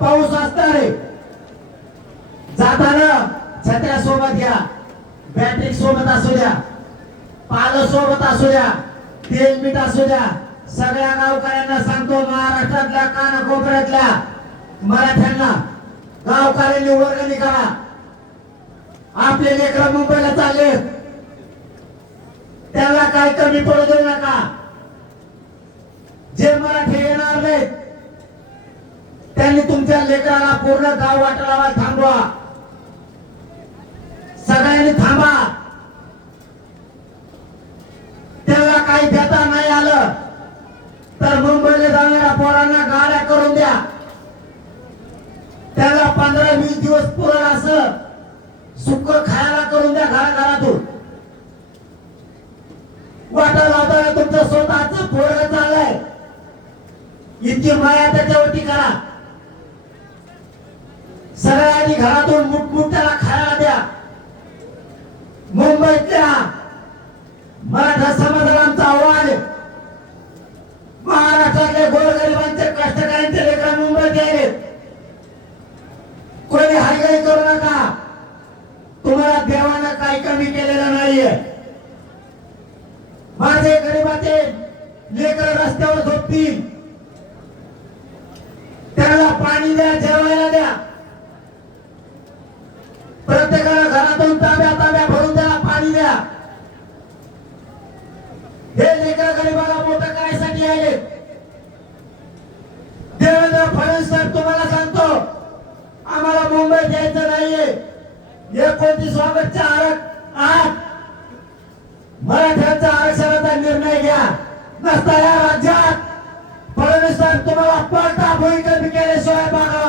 पाऊस असणार आहे, जाताना छत्र्या सोबत घ्या, बॅटरी सोबत असू द्या, पाल सोबत असू द्या, तेल मीठ असू द्या. सगळ्या गावकऱ्यांना सांगतो, महाराष्ट्रातल्या कानाकोपऱ्यातल्या मराठ्यांना गावकऱ्यांनी वर्गणी करा. आपले लेकर मुंबईला चालले, त्याला काय कमी पडू देऊ नका. जे मराठी येणार नाहीत त्यांनी तुमच्या लेकराला पूर्ण गाव वाटायला थांबवा. सगळ्यांनी थांबा. त्याला काही देता नाही आलं तर मुंबईला जाणाऱ्या पोरांना गाड्या करून द्या. त्याला 15-20 दिवस पुरल असं सुख खायला करून द्या घरातून. वाटा लावताना तुमचं स्वतःच पोरग चाललंय, इतकी माया त्याच्यावरती करा. सगळ्यांनी घरातून मुठमुठ त्याला खायला द्या. मुंबईतल्या मराठा समाजाला आमचा आव्हान आहे, महाराष्ट्रातले गोरगरिबांचे कष्टकऱ्यांचे लेकर मुंबईत यायले, कोणी हायगाई करू नका. तुम्हाला देवानं काही कमी केलेलं नाहीये. माझे गरीबाचे लेकर रस्त्यावर झोपतील, त्याला पाणी द्या, जेवायला द्या. प्रत्येकाला घरातून ताब्या भरून त्याला पाणी द्या. हे लेकर गरीबाला मोठं करायसाठी आले. देवेंद्र फडणवीस साहेब तुम्हाला सांगतो, आम्हाला मुंबईत यायचं नाहीये. 29 ऑगस्टच्या आत मराठ्यांचा आरक्षणाचा निर्णय घ्या. नसता या राज्यात फडणवीस साहेब तुम्हाला पलटा भूमिका केल्याशिवाय बघा.